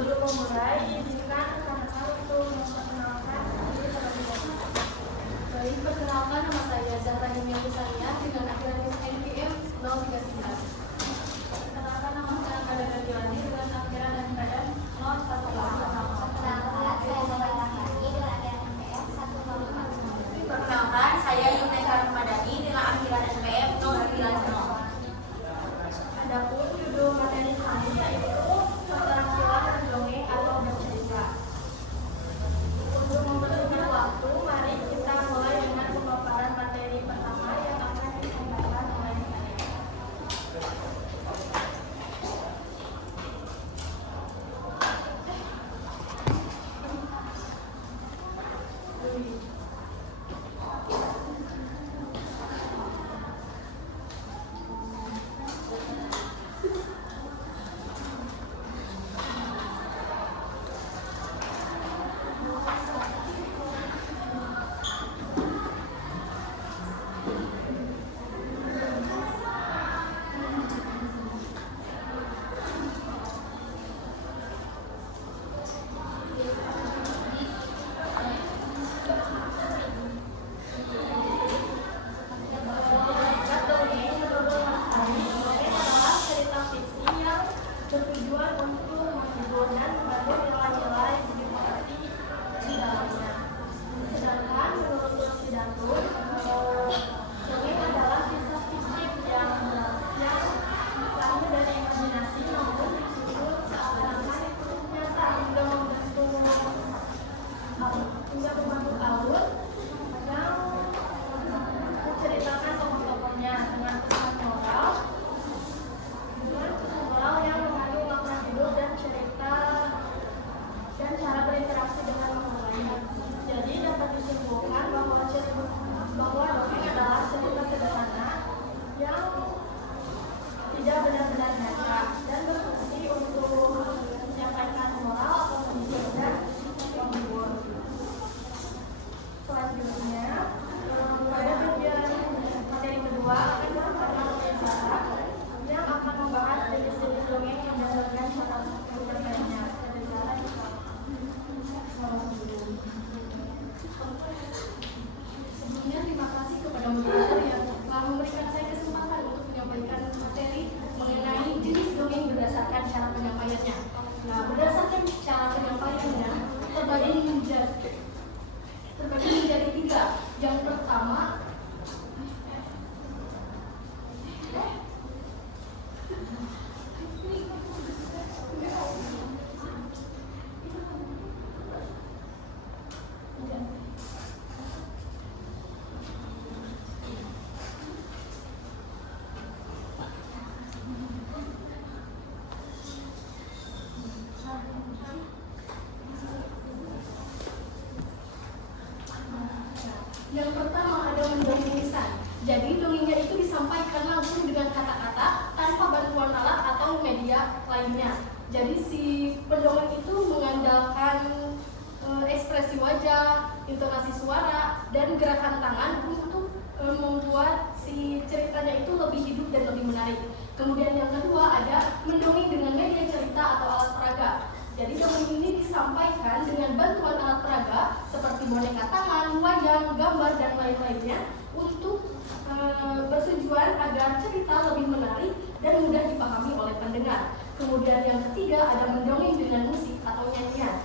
Sebelum memulai, izinkan rekan-rekan untuk memperkenalkan diri terlebih dahulu. Baik, perkenalkan, nama saya Zahra Himya Husania dengan akhiran NPM 039. Perkenalkan, nama saya Angga Gadilani dengan akhiran NPM 018. Perkenalkan, saya Zahra Himya dengan akhiran NPM 105. Perkenalkan, saya Yuneka Ramadhani dengan akhiran NPM 090. Adapun judul materi kami yaitu keterampilan mendongeng atau bercerita. Untuk mempersingkat waktu, mari kita mulai dengan pemaparan materi pertama yang akan disampaikan oleh saya. Bertujuan untuk menghibur dan membangun nilai-nilai budi pekerti di dalamnya. Sedangkan menurut Rosidatul, dongeng adalah kisah fiktif yang lahir dari imajinasi namun disusun seakan-akan nyata hingga membentuk alur yang menceritakan tokoh-tokohnya dengan pesan moral yang mengandung makna hidup dan cerita dan cara berinteraksi dengan makhluk lain. Jadi dapat disimpulkan bahwa dongeng adalah cerita sederhana yang tidak benar-benar nyata dan berfungsi untuk menyampaikan moral atau mendidik dan menghibur. Selanjutnya, pada bagian materi kedua akan disampaikan oleh Zahra yang akan membahas jenis-jenis dongeng yang berdasarkan cara bermainnya. Sebelumnya terima kasih kepada moderator yang telah memberikan saya kesempatan untuk menyampaikan materi mengenai jenis dongeng berdasarkan cara penyampaiannya. Nah, berdasarkan cara penyampaiannya terbagi menjadi tiga. Yang pertama, yang pertama ada mendongeng lisan. Jadi dongengnya itu disampaikan langsung dengan kata-kata tanpa bantuan alat atau media lainnya. Jadi si pendongeng itu mengandalkan ekspresi wajah, intonasi suara, dan gerakan tangan untuk membuat si ceritanya itu lebih hidup dan lebih menarik. Kemudian yang kedua ada mendongeng dengan media cerita atau alat peraga. Jadi dongeng ini disampaikan dengan bantuan alat peraga seperti boneka tangan, wayang, gambar, dan lain-lainnya untuk bertujuan agar cerita lebih menarik dan mudah dipahami oleh pendengar. Kemudian yang ketiga ada mendongeng dengan musik atau nyanyian,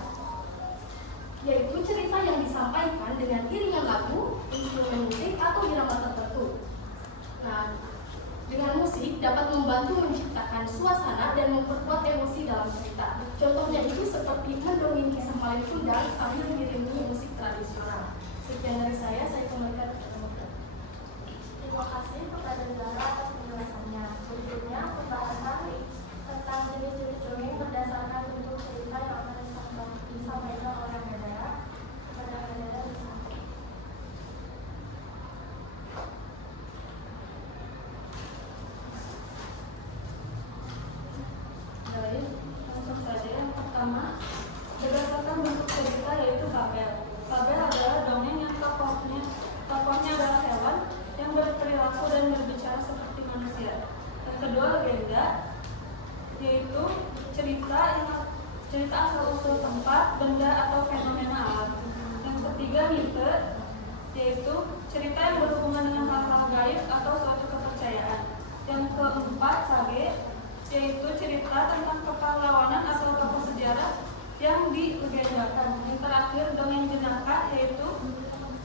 yaitu cerita yang disampaikan dengan iringan lagu, instrumen musik, atau irama tertentu. Nah, dengan musik dapat membantu menciptakan suasana dan memperkuat emosi dalam cerita. Contohnya itu seperti mendongeng kisah Malin Kundang sambil diiringi musik tradisional. Sekian dari saya kembalikan kepada Dokter. Terima kasih kepada Zahra atas penjelasannya. Berikutnya pembahasan tentang jenis-jenis dongeng berdasarkan bentuk cerita yang akan disampaikan oleh Medara. Kepada Medara disampaikan. Baik, langsung saja. Yang pertama, berdasarkan bentuk cerita yaitu fabel. Fabel adalah dongeng yang tokohnya adalah hewan yang berperilaku dan berbicara seperti manusia. Yang kedua, legenda, yaitu cerita yang cerita asal-usul tempat, benda, atau fenomena alam. Yang ketiga, mite, yaitu cerita yang berhubungan dengan hal-hal gaib atau suatu kepercayaan. Yang keempat, sage, yaitu cerita tentang kepahlawanan atau tokoh sejarah yang dilegendakan. Yang terakhir, dongeng jenaka, yaitu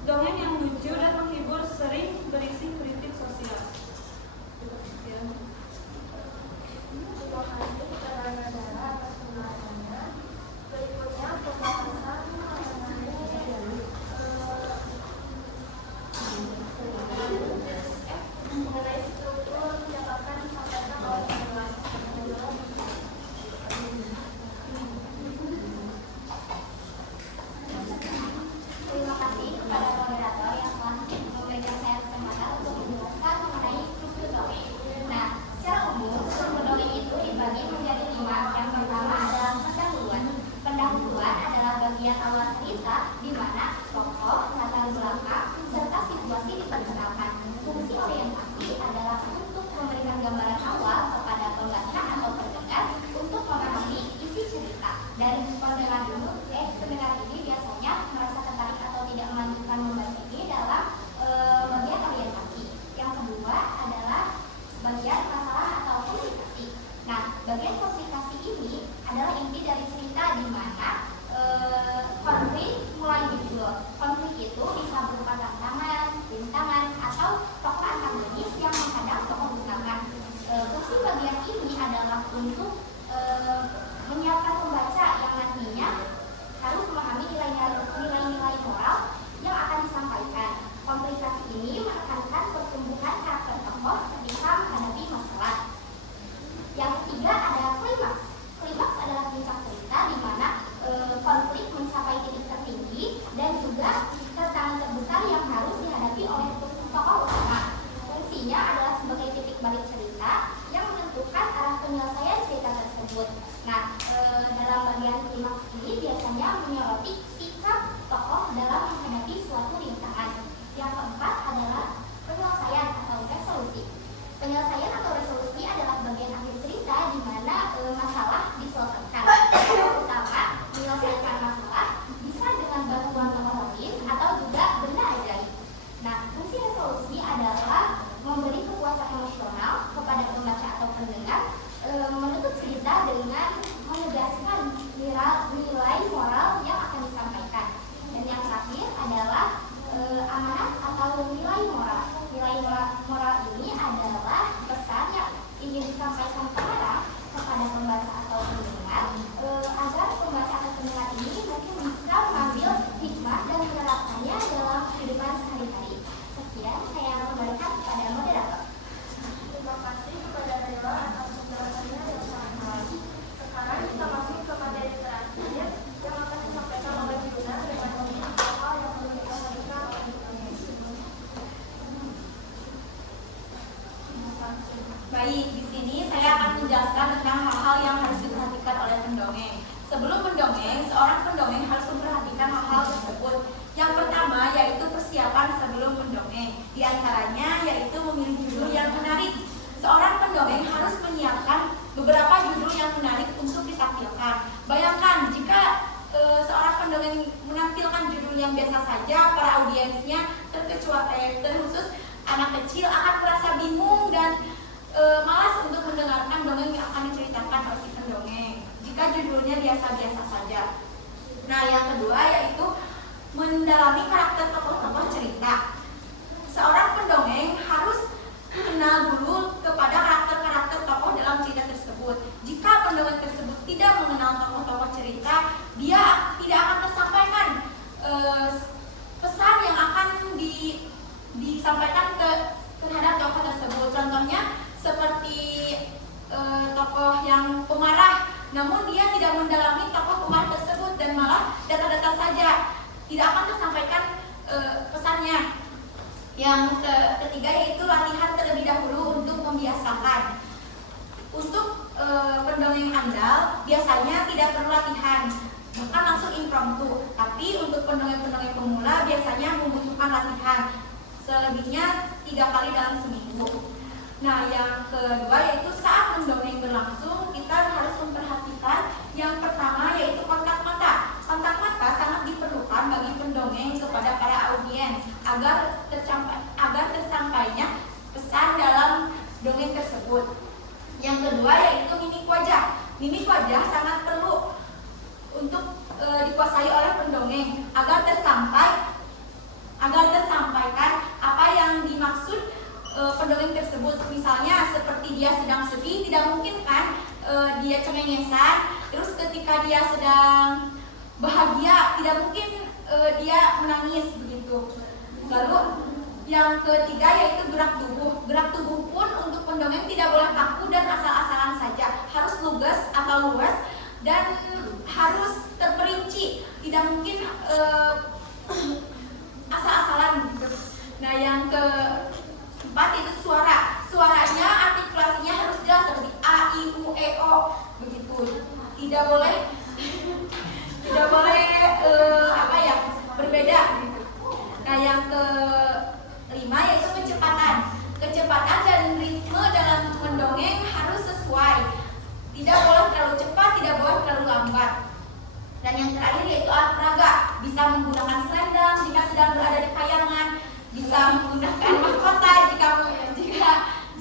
dongeng yang lucu dan menghibur, sering berisi kritik sosial. Terima kasih kepada negara atas penjelasannya. Berikutnya pembahasan mengenai struktur yang akan disampaikan oleh penjelasan. Terima kasih kepada moderator yang telah memberikan saya kesempatan untuk menjelaskan mengenai struktur dongeng. Nah, secara umum, struktur dongeng itu dibagi menjadi 5. Yang pertama adalah pendahuluan. Pendahuluan adalah bagian awal cerita di mana tokoh, latar belakang, serta situasi diperkenalkan. Fungsi orientasi adalah untuk memberikan gambaran awal kepada pembaca atau pendengar untuk memahami isi cerita. Dan pendengar ini biasanya merasa tertarik atau tidak melanjutkan membaca ini dalam bagian orientasi. Yang kedua adalah bagian masalah atau komplikasi. Nah, bagian komplikasi ini adalah inti dari cerita di mana konflik mulai muncul. Konflik itu bisa berupa tantangan, rintangan, atau tokoh antagonis yang menghadang tokoh utama. Fungsi bagian ini adalah untuk menyiapkan pembaca yang nantinya harus memahami nilai-nilai moral yang akan disampaikan. Komplikasi ini menekankan pertumbuhan karakter tokoh ketika menghadapi masalah. Yang ketiga ada klimaks. Klimaks adalah puncak cerita di mana konflik mencapai titik tertinggi dan juga tantangan terbesar yang harus dihadapi oleh tokoh utama. Fungsinya adalah sebagai titik balik cerita yang menentukan arah penyelesaian cerita tersebut. Nah, dalam bagian klimaks ini biasanya menyoroti sikap tokoh dalam menghadapi suatu rintangan. Yang keempat adalah penyelesaian atau resolusi. Penyelesaian atau resolusi adalah bagian akhir cerita di mana masalah diselesaikan. Tokoh utama menyelesaikan masalah bisa dengan bantuan tokoh lain atau juga benda ajaib. Nah, fungsi resolusi adalah memberi kepuasan emosional kepada pembaca atau pendengar, menutup cerita dengan menegaskan nilai moral yang akan disampaikan. Dan yang terakhir adalah amanat atau nilai moral. Nilai moral ini adalah pesan yang ingin disampaikan pengarang kepada pembaca atau pendengar agar pembaca atau pendengar ini mungkin bisa mengambil hikmah dan menerapkannya dalam kehidupan sehari-hari. Sekian, saya kembalikan kepada moderator. Terima kasih kepada Nela atas penjelasannya yang sangat baik. Sekarang kita masuk ke materi terakhir yang akan disampaikan oleh Yuna dengan topik hal yang perlu diperhatikan oleh Indonesia. Baik, di sini saya akan menjelaskan tentang hal-hal yang harus diperhatikan oleh pendongeng. Sebelum mendongeng, seorang pendongeng harus memperhatikan hal-hal tersebut. Yang pertama yaitu persiapan sebelum mendongeng. Di antaranya yaitu memilih judul yang menarik. Seorang pendongeng harus menyiapkan beberapa judul yang menarik untuk ditampilkan. Bayangkan jika seorang pendongeng menampilkan judul yang biasa saja, para audiensnya terkhusus anak kecil akan merasa bingung dan malas untuk mendengarkan dongeng yang akan diceritakan oleh si pendongeng jika judulnya biasa-biasa saja. Nah, yang kedua yaitu mendalami karakter tokoh-tokoh cerita. Seorang pendongeng harus kenal dulu kepada karakter-karakter tokoh dalam cerita tersebut. Jika pendongeng tersebut tidak mengenal tokoh-tokoh cerita, dia tidak akan tersampaikan pesan yang akan disampaikan terhadap tokoh tersebut. Contohnya seperti tokoh yang pemarah, namun dia tidak mendalami tokoh pemarah tersebut dan malah data-data saja, tidak akan tersampaikan pesannya. Yang ketiga yaitu latihan terlebih dahulu untuk membiasakan. Untuk pendongeng andal biasanya tidak perlu latihan, bahkan langsung impromptu. Tapi untuk pendongeng-pendongeng pemula biasanya membutuhkan latihan, selebihnya 3 kali dalam seminggu. Nah, yang kedua yaitu saat mendongeng berlangsung kita harus memperhatikan yang pertama sangat perlu untuk dikuasai oleh pendongeng agar tersampaikan apa yang dimaksud pendongeng tersebut. Misalnya seperti dia sedang sedih, tidak mungkin kan dia cengengesan. Terus ketika dia sedang bahagia, tidak mungkin dia menangis begitu. Lalu yang ketiga yaitu gerak tubuh. Gerak tubuh pun untuk pendongeng tidak boleh kaku dan asal-asalan saja, harus lugas atau luas dan harus terperinci, tidak mungkin asal-asalan gitu. Nah, yang keempat itu suara. Suaranya, artikulasinya harus jelas seperti a, i, u, e, o begitu. Tidak boleh berbeda gitu. Nah, yang kelima yaitu kecepatan. Kecepatan dan ritme dalam mendongeng harus sesuai. Tidak boleh terlalu cepat, tidak boleh terlalu lambat. Dan yang terakhir yaitu alat peraga. Bisa menggunakan selendang jika sedang berada di kayangan, bisa menggunakan mahkota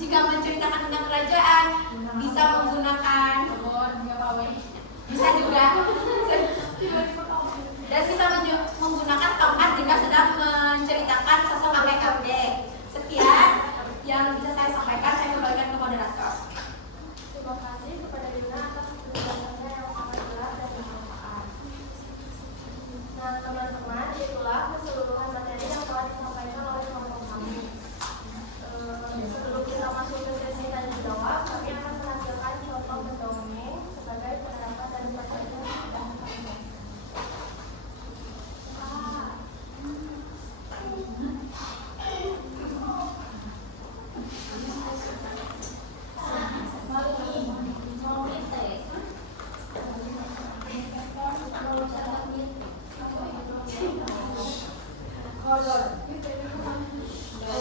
jika menceritakan tentang kerajaan, bisa menggunakan bisa juga dan bisa menggunakan tongkat jika sedang menceritakan sosok kakek-kakek. Sekian yang bisa saya sampaikan, saya kembalikan ke moderator. Terima kasih kepada Yuna atas penjelasannya yang sangat jelas dan bermanfaat. Nah, teman-teman, itulah keseluruhan materi yang telah disampaikan oleh kelompok kami. Sebelum kita masuk ke sesi tanya jawab, kami akan menampilkan contoh mendongeng sebagai penerapan dari materi yang sudah kami bahas.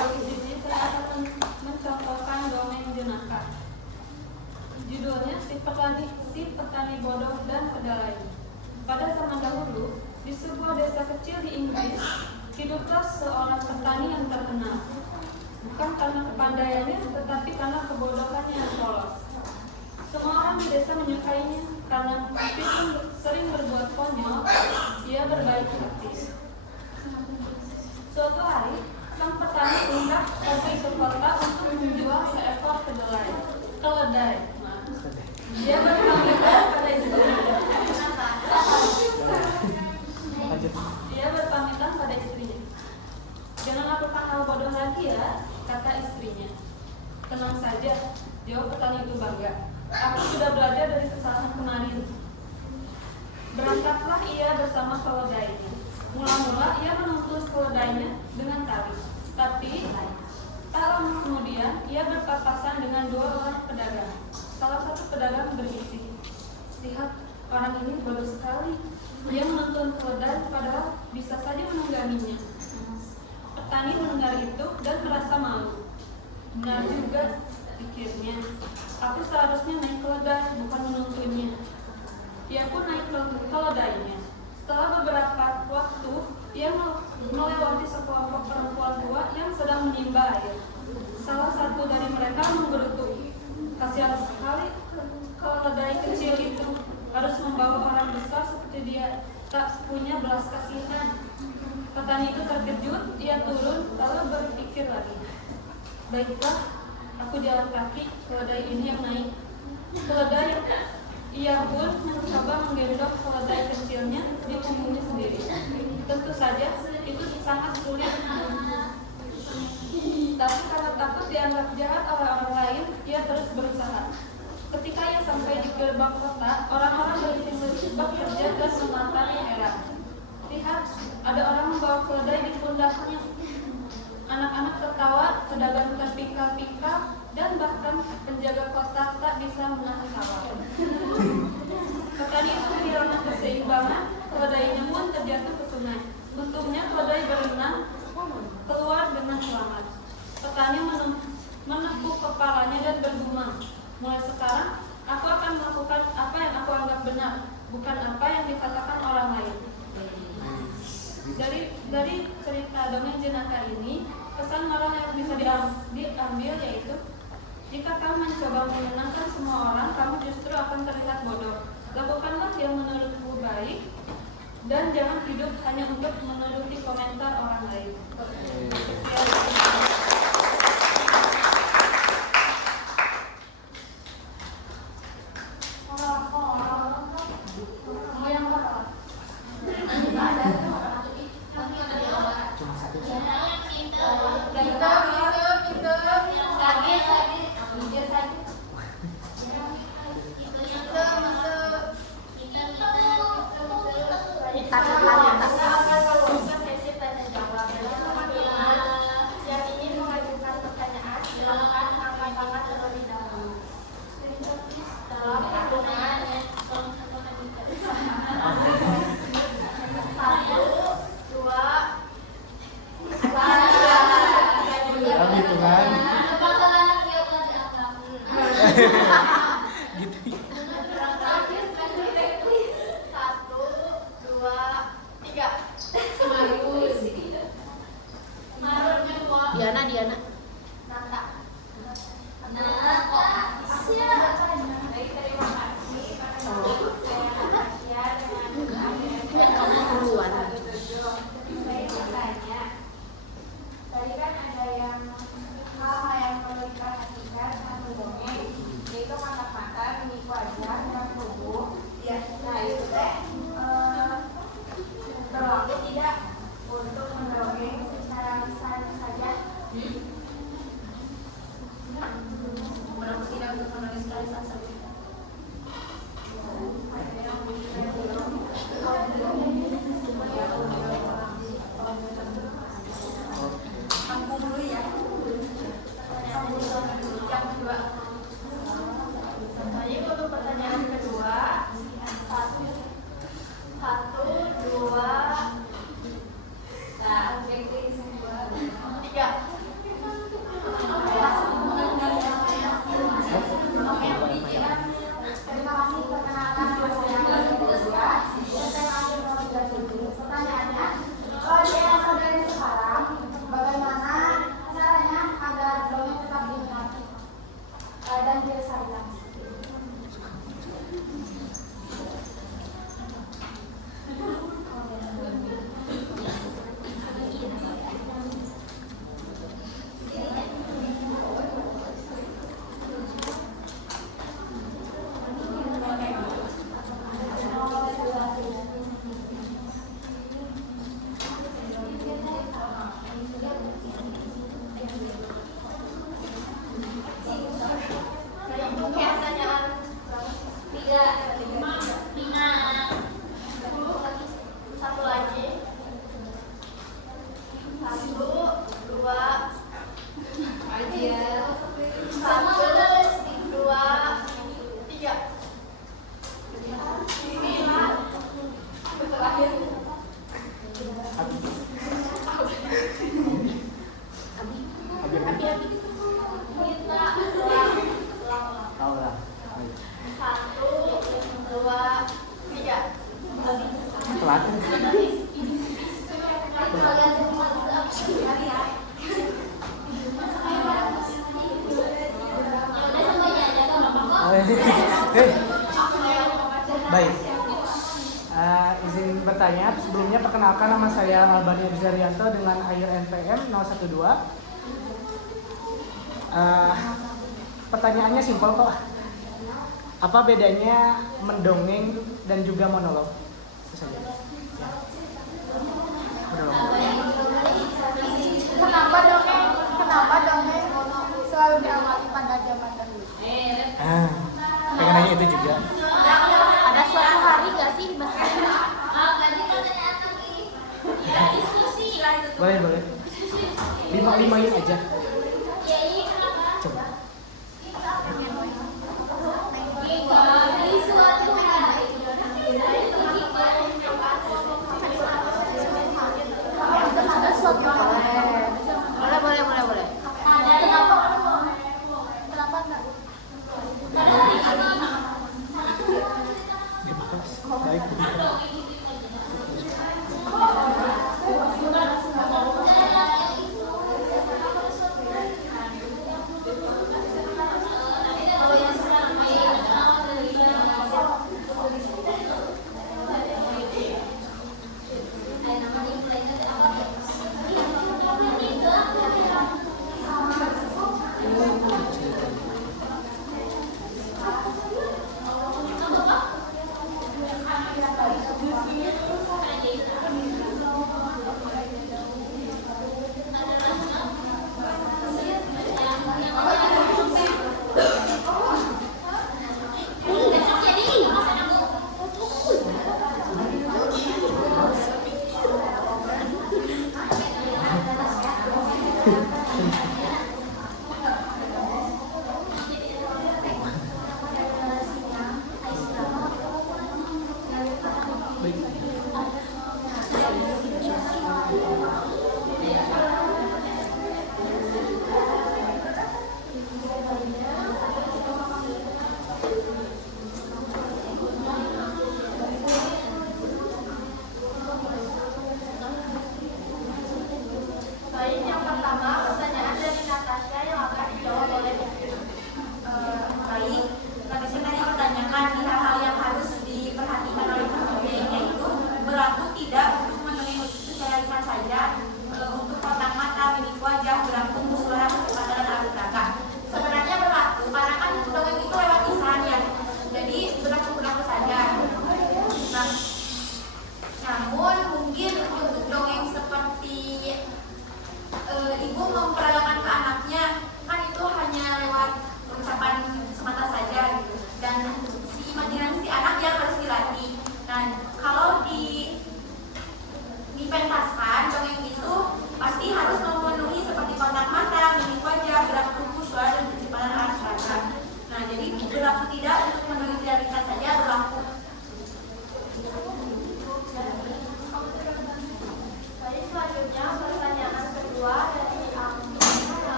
Di sini saya akan mencontohkan dongeng jenaka. Judulnya Si Petani Bodoh dan Kedelai. Pada zaman dahulu, di sebuah desa kecil di Inggris, hiduplah seorang petani yang terkenal. Bukan karena kepandaiannya, tetapi karena kebodohannya yang polos. Semua orang di desa menyukainya karena meskipun sering berbuat konyol, dia berbaik hati. Suatu hari, sang petani hendak pergi ke kota untuk menjual seekor kedelai. Dia berpamitan pada istrinya. Jangan lakukan hal bodoh lagi ya, kata istrinya. Tenang saja, jawab petani itu bangga. Aku sudah belajar dari kesalahan kemarin. Berangkatlah ia bersama keledainya. Mula-mula ia menuntun keledainya dengan tali. Tapi tak lama kemudian ia berpapasan dengan dua orang pedagang. Salah satu pedagang berbisik, "Lihat, orang ini bodoh sekali. Dia menuntun keledai padahal bisa saja menungganginya." Petani mendengar itu dan merasa malu. Benar juga, pikirnya. Aku seharusnya naik keledai, bukan menuntunnya. Ia pun naik keledainya. Setelah beberapa waktu, ia melewati sekelompok perempuan tua yang sedang menimba air. Salah satu dari mereka menggerutu, "Kasihan sekali keledai kecil itu, harus membawa orang besar seperti dia, tak punya belas kasihan." Petani itu terkejut, ia turun lalu berpikir lagi. "Baiklah, aku jalan kaki, keledai ini yang naik." Ia pun mencoba menggendong keledai kecilnya di punggungnya sendiri. Tentu saja itu sangat sulit. Tapi karena takut dianggap jahat oleh orang lain, ia terus berusaha. Ketika ia sampai di gerbang kota, orang-orang berhenti bekerja dan mematahkan heran. Lihat, ada orang membawa keledai di pundaknya. Anak-anak tertawa, pedagang terpingkal-pingkal, dan bahkan penjaga kota tak bisa menahan tawa. Petani itu kehilangan keseimbangan, keledainya pun terjatuh ke sungai. Untungnya keledai berenang keluar dengan selamat. Petani menepuk kepalanya dan bergumam, "Mulai sekarang, aku akan melakukan apa yang aku anggap benar, bukan apa yang dikatakan orang lain." Dari cerita dongeng jenaka ini, pesan moral yang bisa diambil yaitu, jika kamu mencoba menyenangkan semua orang, kamu justru akan terlihat bodoh. baik, dan jangan hidup hanya untuk menuruti komentar orang lain. Diana. Tadi kan ada yang hal-hal yang perlu diperhatikan satu dongeng, yaitu kata-kata, mimik wajah, dan tubuh. Nah itu teh berlaku tidak untuk mendongeng secara lisan saja? Berlaku tidak untuk menulis lisan saja? Baik, izin bertanya. Sebelumnya perkenalkan, nama saya Albani Abzarianto dengan AIR NPM 012. Pertanyaannya simpel kok. Apa bedanya mendongeng dan juga monolog? Itu saja. Ya. Kenapa dongeng selalu diamati pada zaman dahulu? Pengen nanya itu juga. Ada suatu hari gak sih Boleh. 5-5-in aja. Coba. Boleh. Kenapa enggak? Baik.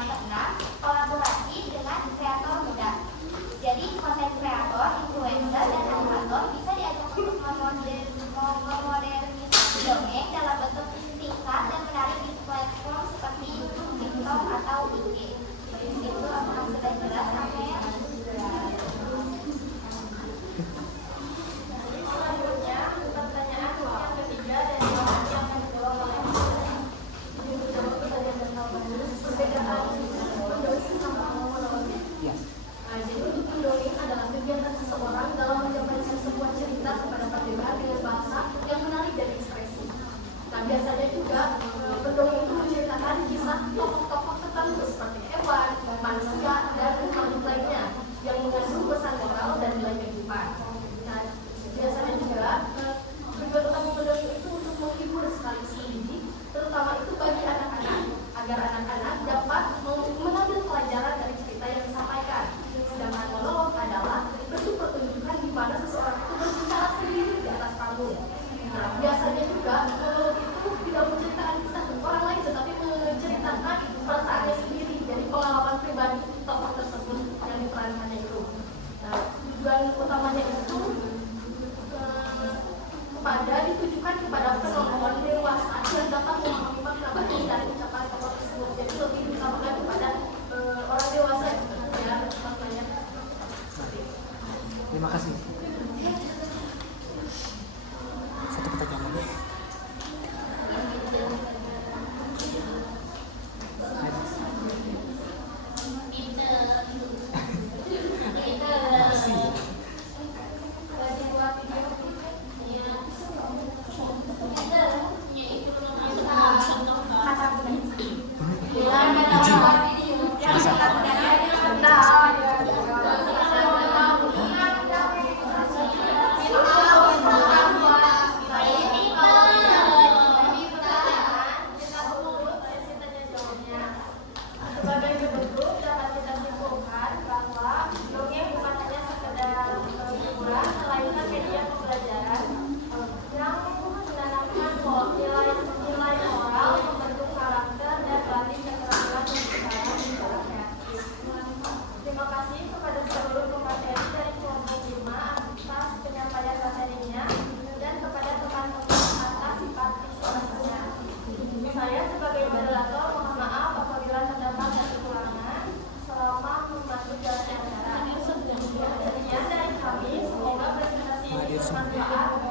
yang keenam, kolaborasi dengan kreator muda. Jadi konten kreator, influencer, dan animator bisa diajak untuk memodernisasi dongeng dalam bentuk singkat dan menarik di platform seperti YouTube, TikTok, atau IG. Itu apakah sudah jelas sampai ya? Selanjutnya, pertanyaan yang ketiga dan yang akan dijawab oleh perbedaan mendongeng sama monolog. Ya. Nah, jadi untuk mendongeng adalah kegiatan seseorang dalam menyampaikan sebuah cerita kepada pendengar dengan bahasa yang menarik dan ekspresi. Nah, biasanya juga pendongeng itu menceritakan kisah tokoh-tokoh tertentu seperti hewan, manusia, dan makhluk lainnya yang mengandung pesan moral dan nilai kehidupan. Nah, biasanya juga tujuan utama pendongeng itu untuk menghibur sekaligus mendidik, terutama itu bagi anak-anak, agar anak-anak dapat mengambil pelajaran dari cerita yang disampaikan. Sedangkan monolog adalah bentuk pertunjukan di mana seseorang itu berbicara sendiri di atas panggung. Nah, biasanya juga monolog itu tidak menceritakan kisah orang lain, tetapi menceritakan perasaannya sendiri, jadi pengalaman pribadi tokoh tersebut yang diperankannya itu. Nah, tujuan utamanya itu ditujukan kepada penonton dewasa yang dapat memahami makna batin dari ucapan tokoh tersebut. Jadi lebih diutamakan kepada orang dewasa ya maknanya. Terima kasih. Satu pertanyaan lagi. Masih. Sebagai penutup dapat kita simpulkan bahwa dongeng bukan hanya sekedar hiburan, melainkan media pembelajaran yang menanamkan nilai moral, membentuk karakter, dan melatih keterampilan berbicara secara kreatif. Terima kasih kepada seluruh pemateri dari kelompok 5 atas penyampaian materinya dan kepada teman-teman atas partisipasinya. Saya sebagai moderator mohon maaf apabila terdapat kekurangan selama membantu jalannya acara. Sekian dari kami, semoga presentasi ini bermanfaat